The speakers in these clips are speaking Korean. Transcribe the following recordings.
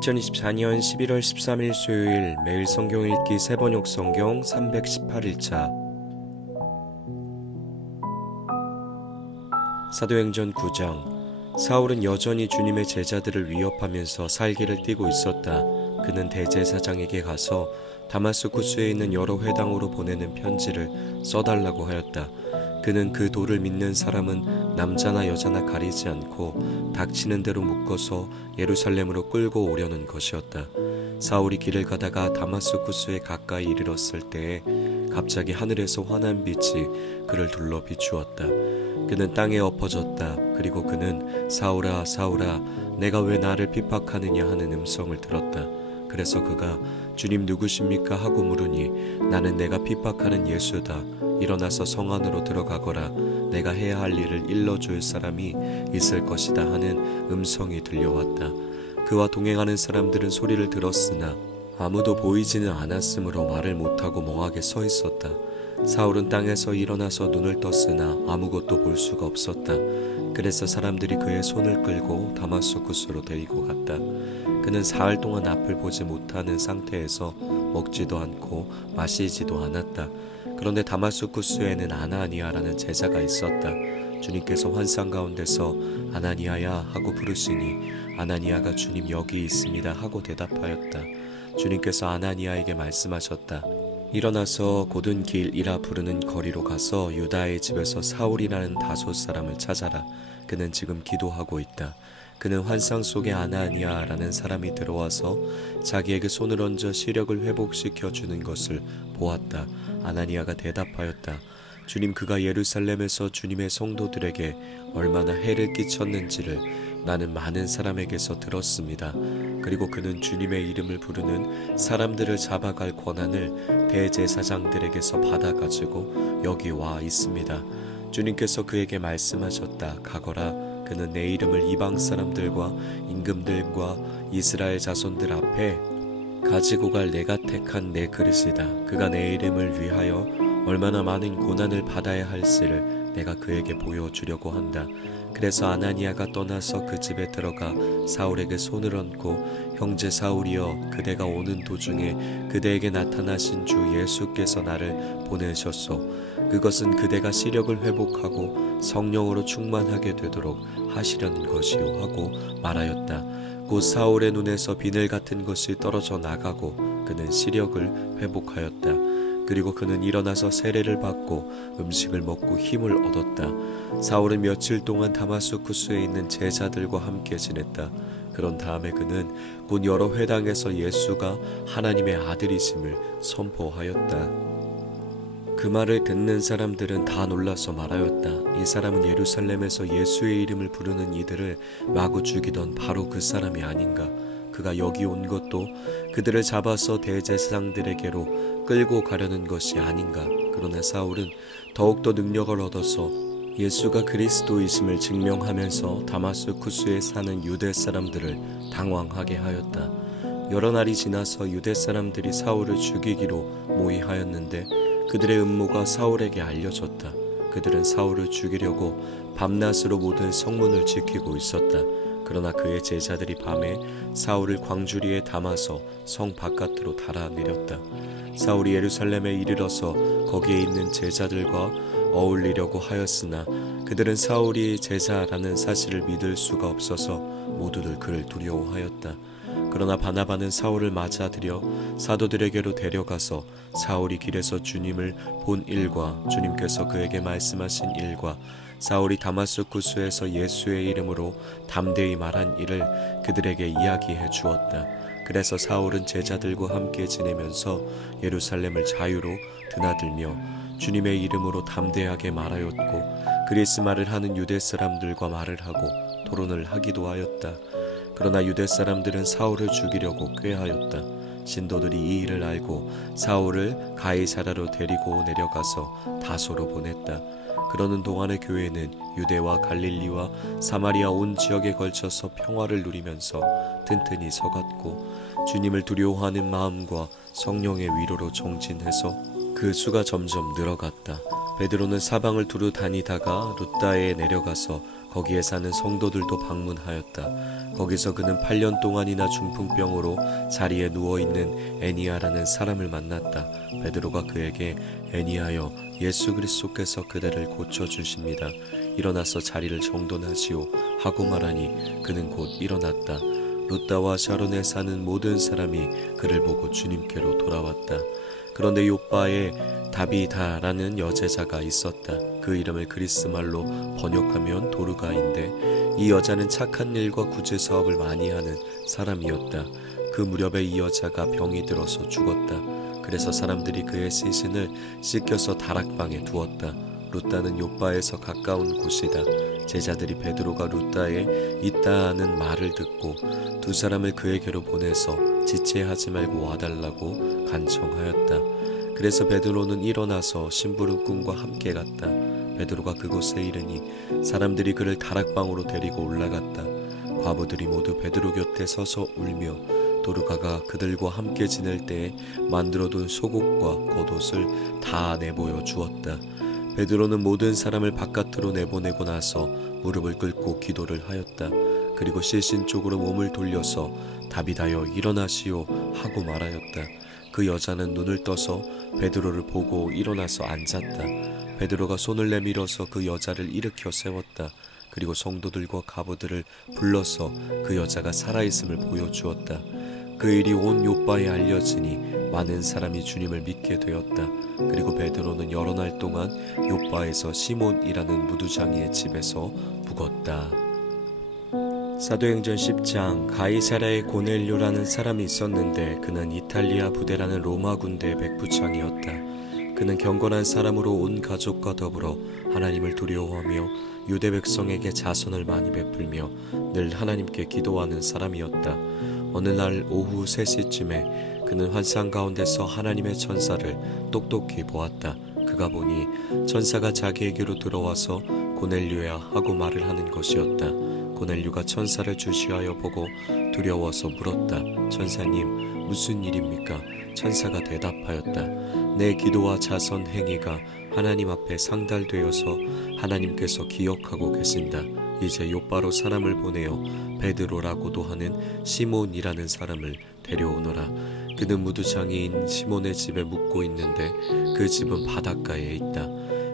2024년 11월 13일 수요일 매일 성경 읽기 세번역 성경 318일차 사도행전 9장. 사울은 여전히 주님의 제자들을 위협하면서 살기를 띠고 있었다. 그는 대제사장에게 가서 다마스쿠스에 있는 여러 회당으로 보내는 편지를 써달라고 하였다. 그는 그 도를 믿는 사람은 남자나 여자나 가리지 않고 닥치는 대로 묶어서 예루살렘으로 끌고 오려는 것이었다. 사울이 길을 가다가 다마스쿠스에 가까이 이르렀을 때에 갑자기 하늘에서 환한 빛이 그를 둘러 비추었다. 그는 땅에 엎어졌다. 그리고 그는 사울아 사울아 내가 왜 나를 핍박하느냐 하는 음성을 들었다. 그래서 그가 주님 누구십니까 하고 물으니 나는 내가 핍박하는 예수다. 일어나서 성 안으로 들어가거라. 내가 해야 할 일을 일러줄 사람이 있을 것이다 하는 음성이 들려왔다. 그와 동행하는 사람들은 소리를 들었으나 아무도 보이지는 않았으므로 말을 못하고 멍하게 서 있었다. 사울은 땅에서 일어나서 눈을 떴으나 아무것도 볼 수가 없었다. 그래서 사람들이 그의 손을 끌고 다마스쿠스로 데리고 갔다. 그는 사흘 동안 앞을 보지 못하는 상태에서 먹지도 않고 마시지도 않았다. 그런데 다마스쿠스에는 아나니아라는 제자가 있었다. 주님께서 환상 가운데서 아나니아야 하고 부르시니 아나니아가 주님 여기 있습니다 하고 대답하였다. 주님께서 아나니아에게 말씀하셨다. 일어나서 곧은 길이라 부르는 거리로 가서 유다의 집에서 사울이라는 다섯 사람을 찾아라. 그는 지금 기도하고 있다. 그는 환상 속에 아나니아라는 사람이 들어와서 자기에게 손을 얹어 시력을 회복시켜 주는 것을 보았다. 아나니아가 대답하였다. 주님, 그가 예루살렘에서 주님의 성도들에게 얼마나 해를 끼쳤는지를 나는 많은 사람에게서 들었습니다. 그리고 그는 주님의 이름을 부르는 사람들을 잡아갈 권한을 대제사장들에게서 받아가지고 여기 와 있습니다. 주님께서 그에게 말씀하셨다. 가거라. 그는 내 이름을 이방 사람들과 임금들과 이스라엘 자손들 앞에 가지고 갈 내가 택한 내 그릇이다. 그가 내 이름을 위하여 얼마나 많은 고난을 받아야 할지를 내가 그에게 보여주려고 한다. 그래서 아나니아가 떠나서 그 집에 들어가 사울에게 손을 얹고 형제 사울이여 그대가 오는 도중에 그대에게 나타나신 주 예수께서 나를 보내셨소. 그것은 그대가 시력을 회복하고 성령으로 충만하게 되도록 하시려는 것이요 하고 말하였다. 곧 사울의 눈에서 비늘 같은 것이 떨어져 나가고 그는 시력을 회복하였다. 그리고 그는 일어나서 세례를 받고 음식을 먹고 힘을 얻었다. 사울은 며칠 동안 다마스쿠스에 있는 제자들과 함께 지냈다. 그런 다음에 그는 곧 여러 회당에서 예수가 하나님의 아들이심을 선포하였다. 그 말을 듣는 사람들은 다 놀라서 말하였다. 이 사람은 예루살렘에서 예수의 이름을 부르는 이들을 마구 죽이던 바로 그 사람이 아닌가. 그가 여기 온 것도 그들을 잡아서 대제사장들에게로 끌고 가려는 것이 아닌가. 그러나 사울은 더욱더 능력을 얻어서 예수가 그리스도이심을 증명하면서 다마스쿠스에 사는 유대 사람들을 당황하게 하였다. 여러 날이 지나서 유대 사람들이 사울을 죽이기로 모의하였는데 그들의 음모가 사울에게 알려졌다. 그들은 사울을 죽이려고 밤낮으로 모든 성문을 지키고 있었다. 그러나 그의 제자들이 밤에 사울을 광주리에 담아서 성 바깥으로 달아내렸다. 사울이 예루살렘에 이르러서 거기에 있는 제자들과 어울리려고 하였으나 그들은 사울이 제자라는 사실을 믿을 수가 없어서 모두들 그를 두려워하였다. 그러나 바나바는 사울을 맞아들여 사도들에게로 데려가서 사울이 길에서 주님을 본 일과 주님께서 그에게 말씀하신 일과 사울이 다마스쿠스에서 예수의 이름으로 담대히 말한 일을 그들에게 이야기해 주었다. 그래서 사울은 제자들과 함께 지내면서 예루살렘을 자유로 드나들며 주님의 이름으로 담대하게 말하였고 그리스 말을 하는 유대 사람들과 말을 하고 토론을 하기도 하였다. 그러나 유대 사람들은 사울을 죽이려고 꾀하였다. 신도들이 이 일을 알고 사울을 가이사랴로 데리고 내려가서 다소로 보냈다. 그러는 동안의 교회는 유대와 갈릴리와 사마리아 온 지역에 걸쳐서 평화를 누리면서 튼튼히 서갔고 주님을 두려워하는 마음과 성령의 위로로 정진해서 그 수가 점점 늘어갔다. 베드로는 사방을 두루 다니다가 룻다에 내려가서 거기에 사는 성도들도 방문하였다. 거기서 그는 8년 동안이나 중풍병으로 자리에 누워있는 애니아라는 사람을 만났다. 베드로가 그에게 애니아여, 예수 그리스도께서 그대를 고쳐주십니다. 일어나서 자리를 정돈하시오 하고 말하니 그는 곧 일어났다. 루다와 샤론에 사는 모든 사람이 그를 보고 주님께로 돌아왔다. 그런데 요빠에 다비다라는 여제자가 있었다. 그 이름을 그리스 말로 번역하면 도르가인데 이 여자는 착한 일과 구제 사업을 많이 하는 사람이었다. 그 무렵에 이 여자가 병이 들어서 죽었다. 그래서 사람들이 그의 시신을 씻겨서 다락방에 두었다. 루다는 요빠에서 가까운 곳이다. 제자들이 베드로가 루다에 있다는 말을 듣고 두 사람을 그에게로 보내서 지체하지 말고 와달라고 간청하였다. 그래서 베드로는 일어나서 심부름꾼과 함께 갔다. 베드로가 그곳에 이르니 사람들이 그를 다락방으로 데리고 올라갔다. 과부들이 모두 베드로 곁에 서서 울며 도르가가 그들과 함께 지낼 때에 만들어둔 속옷과 겉옷을 다 내보여 주었다. 베드로는 모든 사람을 바깥으로 내보내고 나서 무릎을 꿇고 기도를 하였다. 그리고 시신 쪽으로 몸을 돌려서 다비다여 일어나시오 하고 말하였다. 그 여자는 눈을 떠서 베드로를 보고 일어나서 앉았다. 베드로가 손을 내밀어서 그 여자를 일으켜 세웠다. 그리고 성도들과 과부들을 불러서 그 여자가 살아있음을 보여주었다. 그 일이 온 요빠에 알려지니 많은 사람이 주님을 믿게 되었다. 그리고 베드로는 여러 날 동안 요빠에서 시몬이라는 무두장이의 집에서 묵었다. 사도행전 10장. 가이사랴에 고넬료라는 사람이 있었는데 그는 이탈리아 부대라는 로마 군대의 백부장이었다. 그는 경건한 사람으로 온 가족과 더불어 하나님을 두려워하며 유대 백성에게 자선을 많이 베풀며 늘 하나님께 기도하는 사람이었다. 어느 날 오후 3시쯤에 그는 환상 가운데서 하나님의 천사를 똑똑히 보았다. 그가 보니 천사가 자기에게로 들어와서 고넬료야 하고 말을 하는 것이었다. 고넬료가 천사를 주시하여 보고 두려워서 물었다. 천사님, 무슨 일입니까? 천사가 대답하였다. 내 기도와 자선 행위가 하나님 앞에 상달되어서 하나님께서 기억하고 계신다. 이제 요빠로 사람을 보내어 베드로라고도 하는 시몬이라는 사람을 데려오너라. 그는 무두장이인 시몬의 집에 묵고 있는데 그 집은 바닷가에 있다.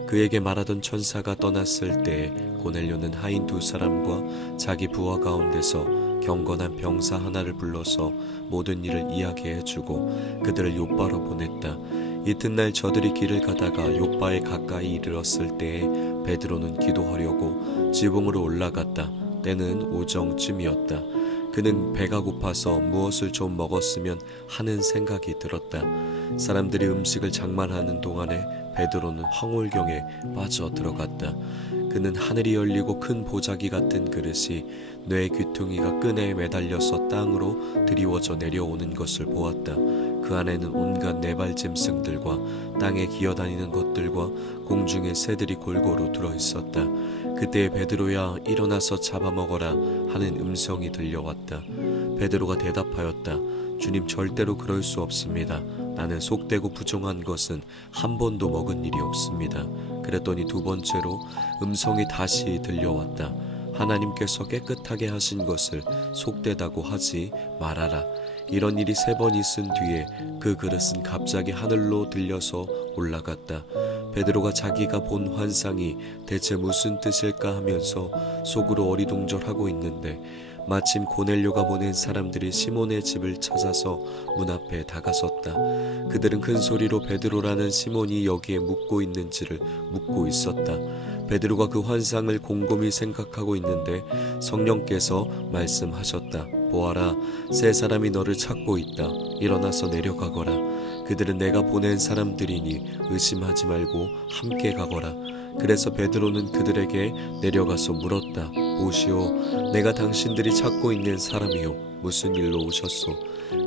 그에게 말하던 천사가 떠났을 때에 고넬료는 하인 2사람과 자기 부하 가운데서 경건한 병사 하나를 불러서 모든 일을 이야기해주고 그들을 요빠로 보냈다. 이튿날 저들이 길을 가다가 요빠에 가까이 이르렀을 때에 베드로는 기도하려고 지붕으로 올라갔다. 때는 오정쯤이었다. 그는 배가 고파서 무엇을 좀 먹었으면 하는 생각이 들었다. 사람들이 음식을 장만하는 동안에 베드로는 황홀경에 빠져 들어갔다. 그는 하늘이 열리고 큰 보자기 같은 그릇이 뇌 귀퉁이가 끈에 매달려서 땅으로 드리워져 내려오는 것을 보았다. 그 안에는 온갖 네발짐승들과 땅에 기어다니는 것들과 공중의 새들이 골고루 들어있었다. 그때 베드로야 일어나서 잡아먹어라 하는 음성이 들려왔다. 베드로가 대답하였다. 주님, 절대로 그럴 수 없습니다. 나는 속되고 부정한 것은 한 번도 먹은 일이 없습니다. 그랬더니 2번째로 음성이 다시 들려왔다. 하나님께서 깨끗하게 하신 것을 속되다고 하지 말아라. 이런 일이 3번 있은 뒤에 그 그릇은 갑자기 하늘로 들려서 올라갔다. 베드로가 자기가 본 환상이 대체 무슨 뜻일까 하면서 속으로 어리둥절하고 있는데 마침 고넬료가 보낸 사람들이 시몬의 집을 찾아서 문 앞에 다가섰다. 그들은 큰 소리로 베드로라는 시몬이 여기에 묵고 있는지를 묻고 있었다. 베드로가 그 환상을 곰곰이 생각하고 있는데 성령께서 말씀하셨다. 보아라, 3사람이 너를 찾고 있다. 일어나서 내려가거라. 그들은 내가 보낸 사람들이니 의심하지 말고 함께 가거라. 그래서 베드로는 그들에게 내려가서 물었다. 보시오, 내가 당신들이 찾고 있는 사람이요, 무슨 일로 오셨소?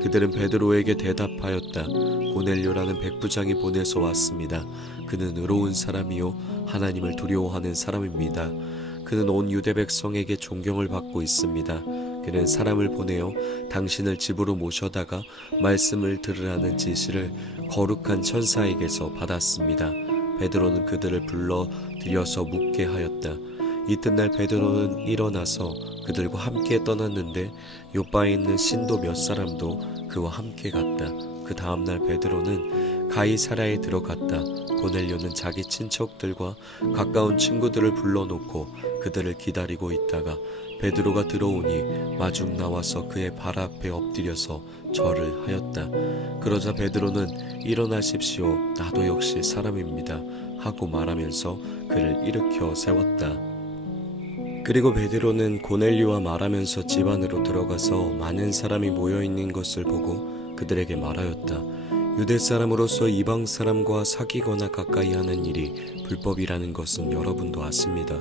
그들은 베드로에게 대답하였다. 고넬료라는 백부장이 보내서 왔습니다. 그는 의로운 사람이요 하나님을 두려워하는 사람입니다. 그는 온 유대 백성에게 존경을 받고 있습니다. 그는 사람을 보내어 당신을 집으로 모셔다가 말씀을 들으라는 지시를 거룩한 천사에게서 받았습니다. 베드로는 그들을 불러 들여서 묻게 하였다. 이튿날 베드로는 일어나서 그들과 함께 떠났는데 요바에 있는 신도 몇 사람도 그와 함께 갔다. 그 다음날 베드로는 가이사랴에 들어갔다. 고넬료는 자기 친척들과 가까운 친구들을 불러놓고 그들을 기다리고 있다가 베드로가 들어오니 마중 나와서 그의 발 앞에 엎드려서 절을 하였다. 그러자 베드로는 일어나십시오. 나도 역시 사람입니다. 하고 말하면서 그를 일으켜 세웠다. 그리고 베드로는 고넬료와 말하면서 집 안으로 들어가서 많은 사람이 모여있는 것을 보고 그들에게 말하였다. 유대 사람으로서 이방 사람과 사귀거나 가까이 하는 일이 불법이라는 것은 여러분도 아십니다.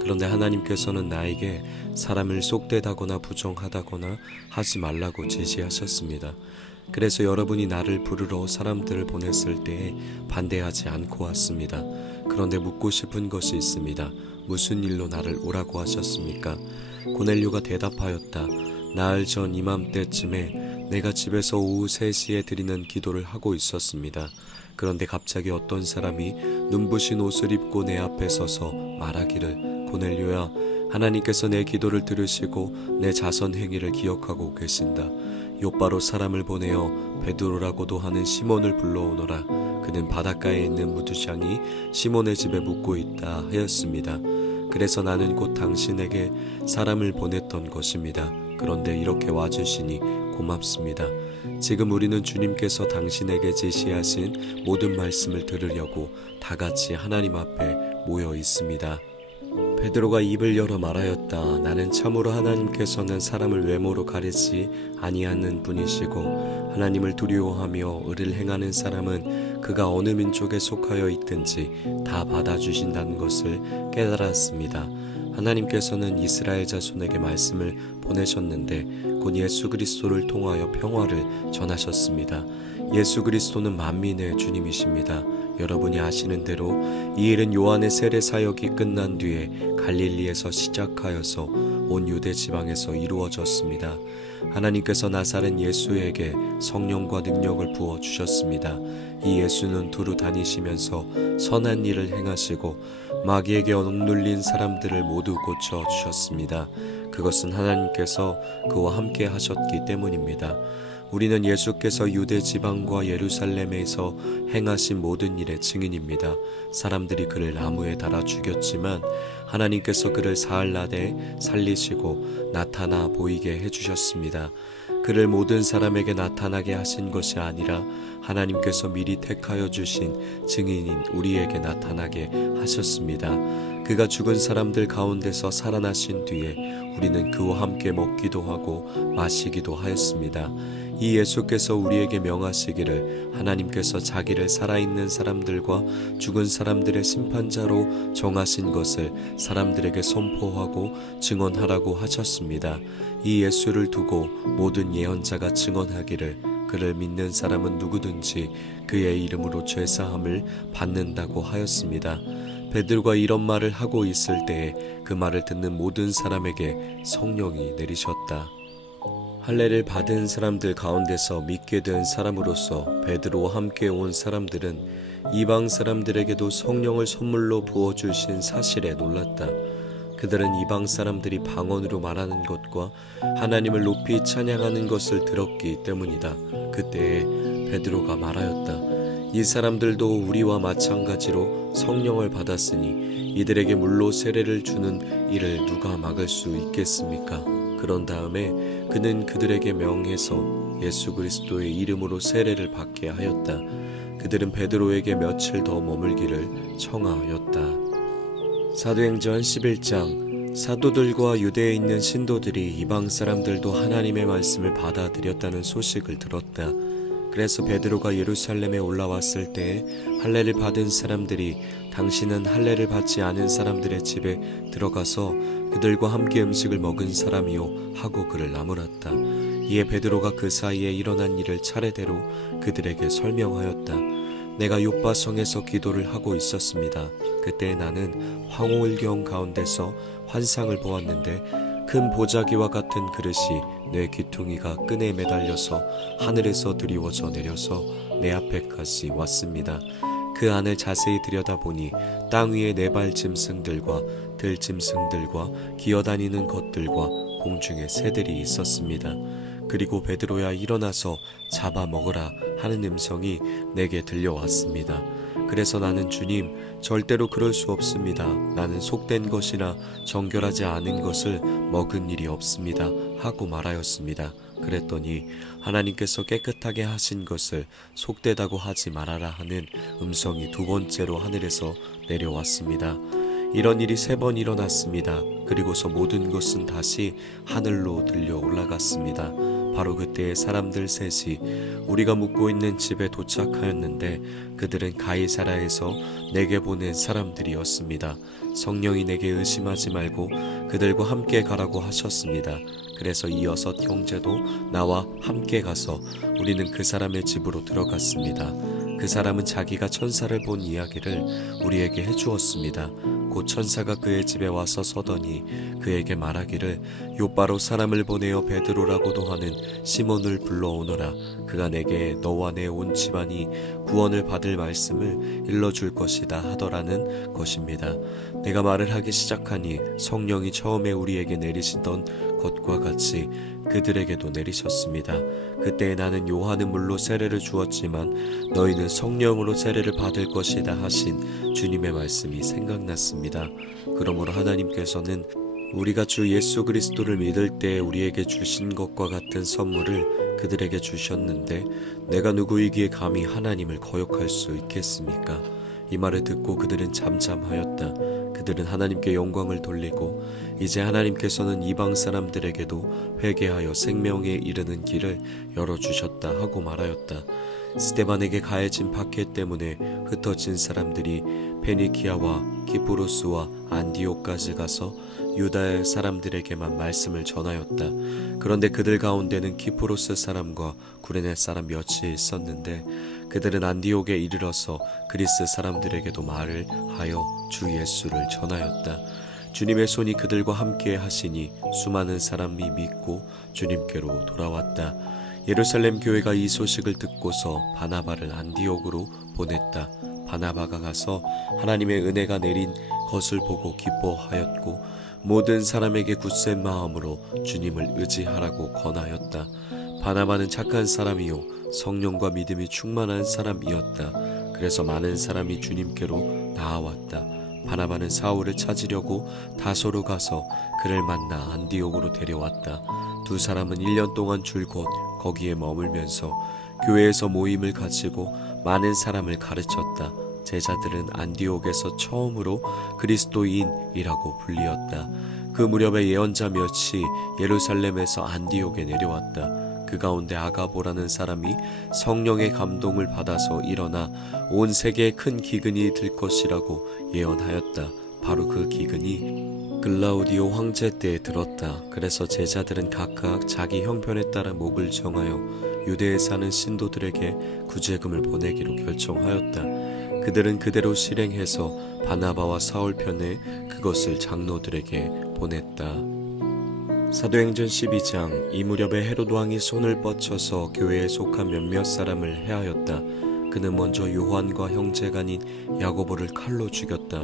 그런데 하나님께서는 나에게 사람을 속되다거나 부정하다거나 하지 말라고 지시하셨습니다. 그래서 여러분이 나를 부르러 사람들을 보냈을 때에 반대하지 않고 왔습니다. 그런데 묻고 싶은 것이 있습니다. 무슨 일로 나를 오라고 하셨습니까? 고넬료가 대답하였다. 나흘 전 이맘때쯤에 내가 집에서 오후 3시에 드리는 기도를 하고 있었습니다. 그런데 갑자기 어떤 사람이 눈부신 옷을 입고 내 앞에 서서 말하기를 고넬료야, 하나님께서 내 기도를 들으시고 내 자선 행위를 기억하고 계신다. 요바로 사람을 보내어 베드로라고도 하는 시몬을 불러오너라. 그는 바닷가에 있는 무두장이 시몬의 집에 묵고 있다 하였습니다. 그래서 나는 곧 당신에게 사람을 보냈던 것입니다. 그런데 이렇게 와주시니 고맙습니다. 지금 우리는 주님께서 당신에게 지시하신 모든 말씀을 들으려고 다 같이 하나님 앞에 모여 있습니다. 베드로가 입을 열어 말하였다. 나는 참으로 하나님께서는 사람을 외모로 가리지 아니하는 분이시고 하나님을 두려워하며 의를 행하는 사람은 그가 어느 민족에 속하여 있든지 다 받아주신다는 것을 깨달았습니다. 하나님께서는 이스라엘 자손에게 말씀을 보내셨는데 곧 예수 그리스도를 통하여 평화를 전하셨습니다. 예수 그리스도는 만민의 주님이십니다. 여러분이 아시는 대로 이 일은 요한의 세례 사역이 끝난 뒤에 갈릴리에서 시작하여서 온 유대 지방에서 이루어졌습니다. 하나님께서 나사렛 예수에게 성령과 능력을 부어 주셨습니다. 이 예수는 두루 다니시면서 선한 일을 행하시고 마귀에게 억눌린 사람들을 모두 고쳐 주셨습니다. 그것은 하나님께서 그와 함께 하셨기 때문입니다. 우리는 예수께서 유대 지방과 예루살렘에서 행하신 모든 일의 증인입니다. 사람들이 그를 나무에 달아 죽였지만 하나님께서 그를 사흘날에 살리시고 나타나 보이게 해주셨습니다. 그를 모든 사람에게 나타나게 하신 것이 아니라 하나님께서 미리 택하여 주신 증인인 우리에게 나타나게 하셨습니다. 그가 죽은 사람들 가운데서 살아나신 뒤에 우리는 그와 함께 먹기도 하고 마시기도 하였습니다. 이 예수께서 우리에게 명하시기를 하나님께서 자기를 살아있는 사람들과 죽은 사람들의 심판자로 정하신 것을 사람들에게 선포하고 증언하라고 하셨습니다. 이 예수를 두고 모든 예언자가 증언하기를 그를 믿는 사람은 누구든지 그의 이름으로 죄사함을 받는다고 하였습니다. 베드로가 이런 말을 하고 있을 때에 그 말을 듣는 모든 사람에게 성령이 내리셨다. 할례를 받은 사람들 가운데서 믿게 된 사람으로서 베드로와 함께 온 사람들은 이방 사람들에게도 성령을 선물로 부어주신 사실에 놀랐다. 그들은 이방 사람들이 방언으로 말하는 것과 하나님을 높이 찬양하는 것을 들었기 때문이다. 그때에 베드로가 말하였다. 이 사람들도 우리와 마찬가지로 성령을 받았으니 이들에게 물로 세례를 주는 일을 누가 막을 수 있겠습니까? 그런 다음에 그는 그들에게 명해서 예수 그리스도의 이름으로 세례를 받게 하였다. 그들은 베드로에게 며칠 더 머물기를 청하였다. 사도행전 11장 사도들과 유대에 있는 신도들이 이방 사람들도 하나님의 말씀을 받아들였다는 소식을 들었다. 그래서 베드로가 예루살렘에 올라왔을 때에 할례를 받은 사람들이 당신은 할례를 받지 않은 사람들의 집에 들어가서 그들과 함께 음식을 먹은 사람이요 하고 그를 나무랐다. 이에 베드로가 그 사이에 일어난 일을 차례대로 그들에게 설명하였다. 내가 요바성에서 기도를 하고 있었습니다. 그때 나는 황홀경 가운데서 환상을 보았는데 큰 보자기와 같은 그릇이 내 귀퉁이가 끈에 매달려서 하늘에서 드리워져 내려서 내 앞에까지 왔습니다. 그 안을 자세히 들여다보니 땅 위에 4발 짐승들과 들짐승들과 기어다니는 것들과 공중의 새들이 있었습니다. 그리고 베드로야 일어나서 잡아먹으라 하는 음성이 내게 들려왔습니다. 그래서 나는 주님, 절대로 그럴 수 없습니다. 나는 속된 것이나 정결하지 않은 것을 먹은 일이 없습니다. 하고 말하였습니다. 그랬더니 하나님께서 깨끗하게 하신 것을 속되다고 하지 말아라 하는 음성이 두 번째로 하늘에서 내려왔습니다. 이런 일이 3번 일어났습니다. 그리고서 모든 것은 다시 하늘로 들려 올라갔습니다. 바로 그때에 사람들 셋이 우리가 묵고 있는 집에 도착하였는데 그들은 가이사라에서 내게 보낸 사람들이었습니다. 성령이 내게 의심하지 말고 그들과 함께 가라고 하셨습니다. 그래서 이 6 형제도 나와 함께 가서 우리는 그 사람의 집으로 들어갔습니다. 그 사람은 자기가 천사를 본 이야기를 우리에게 해주었습니다. 곧 천사가 그의 집에 와서 서더니 그에게 말하기를 요바로 사람을 보내어 베드로라고도 하는 시몬을 불러오너라. 그가 내게 너와 내 온 집안이 구원을 받을 말씀을 일러줄 것이다 하더라는 것입니다. 내가 말을 하기 시작하니 성령이 처음에 우리에게 내리시던 것과 같이 그들에게도 내리셨습니다. 그때 나는 요한은 물로 세례를 주었지만 너희는 성령으로 세례를 받을 것이다 하신 주님의 말씀이 생각났습니다. 그러므로 하나님께서는 우리가 주 예수 그리스도를 믿을 때 우리에게 주신 것과 같은 선물을 그들에게 주셨는데 내가 누구이기에 감히 하나님을 거역할 수 있겠습니까? 이 말을 듣고 그들은 잠잠하였다. 그들은 하나님께 영광을 돌리고 이제 하나님께서는 이방 사람들에게도 회개하여 생명에 이르는 길을 열어주셨다 하고 말하였다. 스데반에게 가해진 박해 때문에 흩어진 사람들이 페니키아와 키프로스와 안디옥까지 가서 유다의 사람들에게만 말씀을 전하였다. 그런데 그들 가운데는 키프로스 사람과 구레네 사람 몇이 있었는데 그들은 안디옥에 이르러서 그리스 사람들에게도 말을 하여 주 예수를 전하였다. 주님의 손이 그들과 함께 하시니 수많은 사람이 믿고 주님께로 돌아왔다. 예루살렘 교회가 이 소식을 듣고서 바나바를 안디옥으로 보냈다. 바나바가 가서 하나님의 은혜가 내린 것을 보고 기뻐하였고 모든 사람에게 굳센 마음으로 주님을 의지하라고 권하였다. 바나바는 착한 사람이요 성령과 믿음이 충만한 사람이었다. 그래서 많은 사람이 주님께로 나아왔다. 바나바는 사울을 찾으려고 다소로 가서 그를 만나 안디옥으로 데려왔다. 두 사람은 1년 동안 줄곧 거기에 머물면서 교회에서 모임을 가지고 많은 사람을 가르쳤다. 제자들은 안디옥에서 처음으로 그리스도인이라고 불리었다. 그 무렵에 예언자 몇이 예루살렘에서 안디옥에 내려왔다. 그 가운데 아가보라는 사람이 성령의 감동을 받아서 일어나 온 세계에 큰 기근이 들 것이라고 예언하였다. 바로 그 기근이 글라우디오 황제 때에 들었다. 그래서 제자들은 각각 자기 형편에 따라 목을 정하여 유대에 사는 신도들에게 구제금을 보내기로 결정하였다. 그들은 그대로 실행해서 바나바와 사울 편에 그것을 장로들에게 보냈다. 사도행전 12장. 이 무렵에 헤롯 왕이 손을 뻗쳐서 교회에 속한 몇몇 사람을 해하였다. 그는 먼저 요한과 형제간인 야고보를 칼로 죽였다.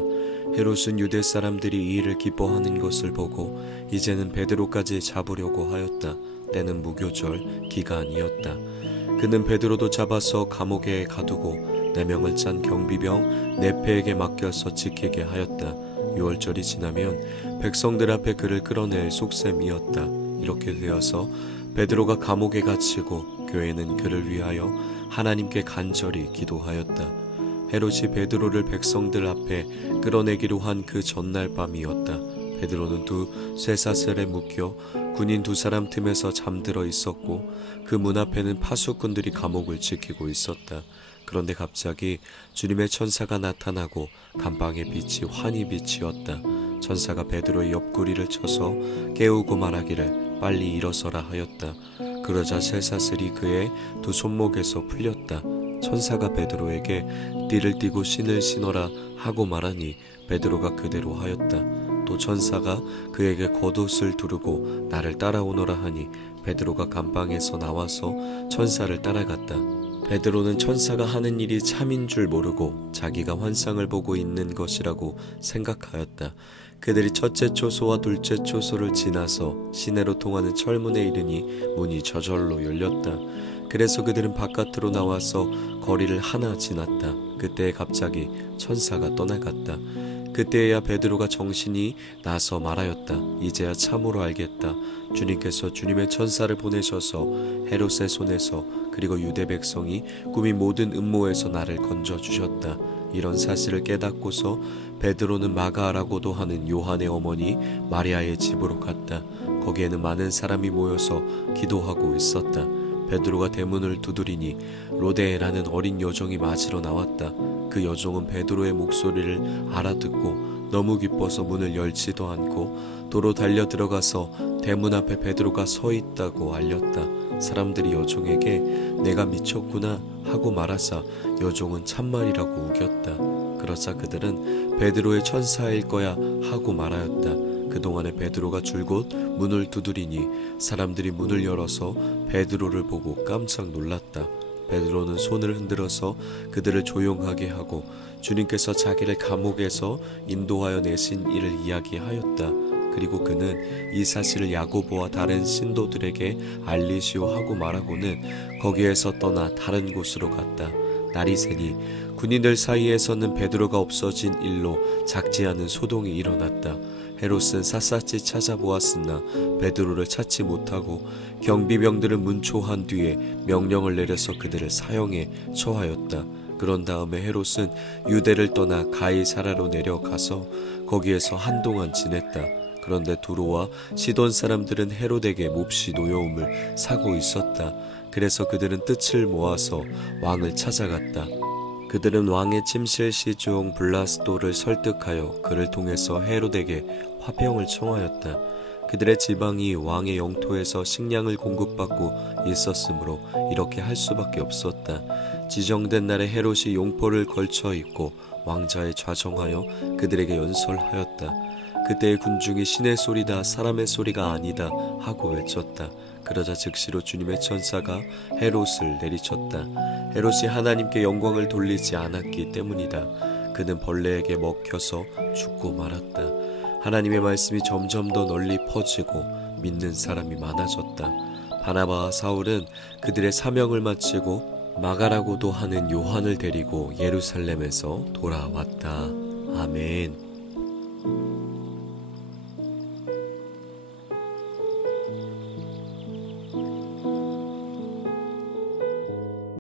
헤롯은 유대 사람들이 이 일을 기뻐하는 것을 보고 이제는 베드로까지 잡으려고 하였다. 때는 무교절 기간이었다. 그는 베드로도 잡아서 감옥에 가두고 4명을 짠 경비병 네페에게 맡겨서 지키게 하였다. 6월절이 지나면 백성들 앞에 그를 끌어낼 속셈이었다. 이렇게 되어서 베드로가 감옥에 갇히고 교회는 그를 위하여 하나님께 간절히 기도하였다. 헤롯이 베드로를 백성들 앞에 끌어내기로 한 그 전날 밤이었다. 베드로는 두 쇠사슬에 묶여 군인 2사람 틈에서 잠들어 있었고 그 문 앞에는 파수꾼들이 감옥을 지키고 있었다. 그런데 갑자기 주님의 천사가 나타나고 감방의 빛이 환히 비치었다. 천사가 베드로의 옆구리를 쳐서 깨우고 말하기를 빨리 일어서라 하였다. 그러자 쇠사슬이 그의 2 손목에서 풀렸다. 천사가 베드로에게 띠를 띠고 신을 신어라 하고 말하니 베드로가 그대로 하였다. 또 천사가 그에게 겉옷을 두르고 나를 따라오너라 하니 베드로가 감방에서 나와서 천사를 따라갔다. 베드로는 천사가 하는 일이 참인 줄 모르고 자기가 환상을 보고 있는 것이라고 생각하였다. 그들이 첫째 초소와 둘째 초소를 지나서 시내로 통하는 철문에 이르니 문이 저절로 열렸다. 그래서 그들은 바깥으로 나와서 거리를 하나 지났다. 그때 갑자기 천사가 떠나갔다. 그때야 베드로가 정신이 나서 말하였다. 이제야 참으로 알겠다. 주님께서 주님의 천사를 보내셔서 헤롯의 손에서 그리고 유대 백성이 꾸민 모든 음모에서 나를 건져주셨다. 이런 사실을 깨닫고서 베드로는 마가라고도 하는 요한의 어머니 마리아의 집으로 갔다. 거기에는 많은 사람이 모여서 기도하고 있었다. 베드로가 대문을 두드리니 로데라는 어린 여종이 맞으러 나왔다. 그 여종은 베드로의 목소리를 알아듣고 너무 기뻐서 문을 열지도 않고 도로 달려 들어가서 대문 앞에 베드로가 서 있다고 알렸다. 사람들이 여종에게 내가 미쳤구나 하고 말하자 여종은 참말이라고 우겼다. 그러자 그들은 베드로의 천사일 거야 하고 말하였다. 그동안에 베드로가 줄곧 문을 두드리니 사람들이 문을 열어서 베드로를 보고 깜짝 놀랐다. 베드로는 손을 흔들어서 그들을 조용하게 하고 주님께서 자기를 감옥에서 인도하여 내신 일을 이야기하였다. 그리고 그는 이 사실을 야고보와 다른 신도들에게 알리시오 하고 말하고는 거기에서 떠나 다른 곳으로 갔다. 날이 새니 군인들 사이에서는 베드로가 없어진 일로 작지 않은 소동이 일어났다. 헤롯은 샅샅이 찾아보았으나 베드로를 찾지 못하고 경비병들을 문초한 뒤에 명령을 내려서 그들을 사형에 처하였다. 그런 다음에 헤롯은 유대를 떠나 가이사라로 내려가서 거기에서 한동안 지냈다. 그런데 두로와 시돈 사람들은 헤롯에게 몹시 노여움을 사고 있었다. 그래서 그들은 뜻을 모아서 왕을 찾아갔다. 그들은 왕의 침실 시종 블라스도를 설득하여 그를 통해서 헤롯에게 화평을 청하였다. 그들의 지방이 왕의 영토에서 식량을 공급받고 있었으므로 이렇게 할 수밖에 없었다. 지정된 날에 헤롯이 용포를 걸쳐 입고 왕자에 좌정하여 그들에게 연설하였다. 그때의 군중이 신의 소리다 사람의 소리가 아니다 하고 외쳤다. 그러자 즉시로 주님의 천사가 헤롯을 내리쳤다. 헤롯이 하나님께 영광을 돌리지 않았기 때문이다. 그는 벌레에게 먹혀서 죽고 말았다. 하나님의 말씀이 점점 더 널리 퍼지고 믿는 사람이 많아졌다. 바나바와 사울은 그들의 사명을 마치고 마가라고도 하는 요한을 데리고 예루살렘에서 돌아왔다. 아멘.